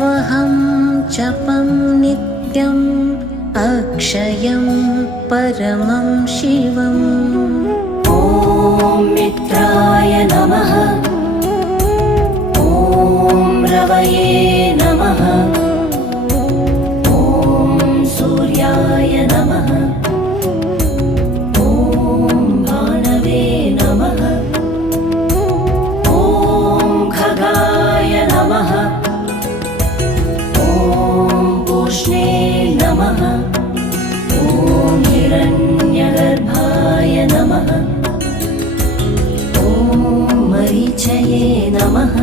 वहं जपं नित्यम् अक्षयं परमं शिवम्। ॐ मित्राय नमः। ॐ रवये नमः। ॐ सूर्याय नमः। ॐ भानवे नमः। ॐ खगाय नमः। ॐ पूष्णे नमः। ॐ हिरण्यगर्भाय नमः। ॐ मरीचये नमः।